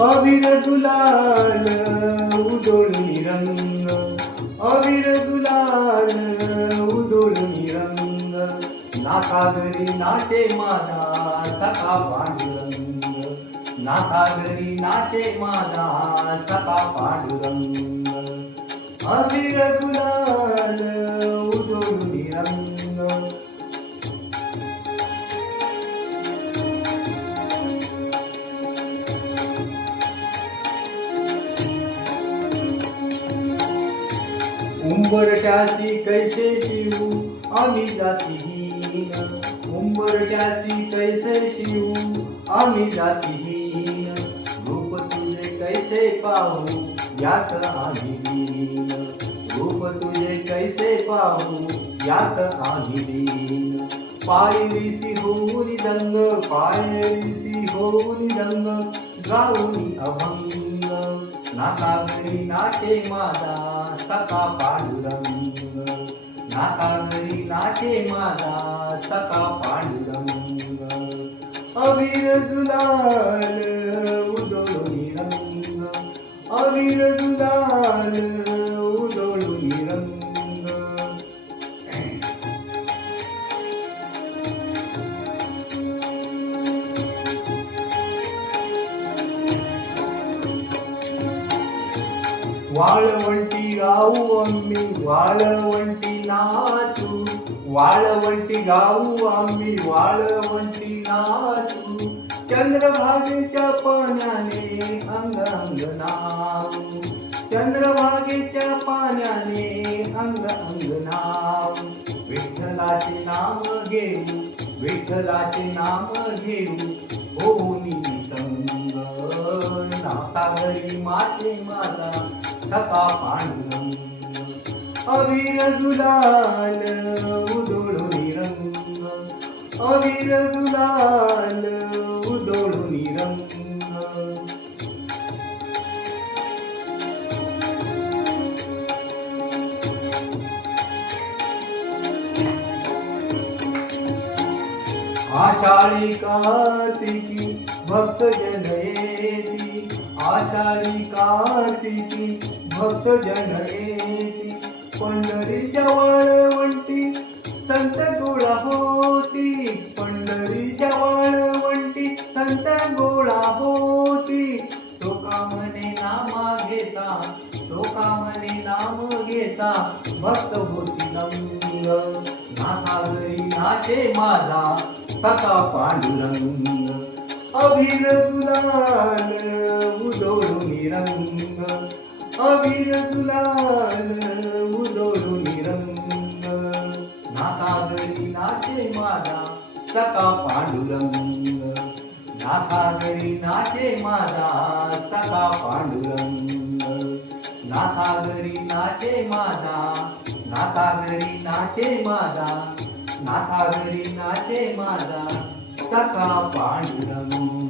अबीर गुलाल उधळून रंग, अबीर गुलाल उधळून रंग, नाका घरी नाचे माझा सखा पांडुरंग, नाका घरी नाचे माझा सखा पांडुरंग, अबीर गुलाल उधळून रंग. उंबरठ्यासी कैसे शिवू आम्ही जातीहीन, उंबरठ्यासी कैसे शिवू आम्ही जातीहीन, रूप तुझे कैसे पाहू यात आम्ही दीन, रूप तुझे कैसे पाहू यात आम्ही दीन. पायरीसी होऊन दंग, पायरीसी होऊन दंग, गाऊनी अभंग, नाका घरी नाचे माझा सखा पांडुरंग, नाका घरी नाचे माझा सखा पांडुरंग, अबीर गुलाल उधळून रंग, अबीर गुलाल उधळून रंग. वाळवंटी गाऊ आम्ही वाळवंटी नाचू, वाळवंटी गाऊ आम्ही वाळवंटी नाचू, चंद्रभागेच्या पाण्याने अंग अंग नाचू, चंद्रभागेच्या पाण्याने अंग अंग नाचू. विठ्ठलाचे नाम घेऊ, विठ्ठलाचे नाम घेऊ होऊनी संग, नाका घरी माते माझा सखा पांडुरंग, अबीर गुलाल उधळून रंग, अबीर गुलाल उधळून रंग. आषाढी कार्तिकी भक्तजन येती, आषाढी कार्तिकी भक्तजन येती, पंढरीच्या वाळवंटी संत गोळा होती, पंढरीच्या वाळवंटी संत गोळा होती, शोकामने नाम घेता, शोकामने नाम घेता भक्त होती दंग, नाका घरी नाचे माझा सखा पांडुरंग, अबीर गुलाल उधळून रंग, अबीर गुलाल उधळून रंग, नाका घरी नाचे माझा सखा पांडुरंग, नाका घरी नाचे माझा सखा पांडुरंग, नाका घरी नाचे माझा, नाका घरी नाचे माझा, नाका घरी नाचे माझा सखा पांडुरंग.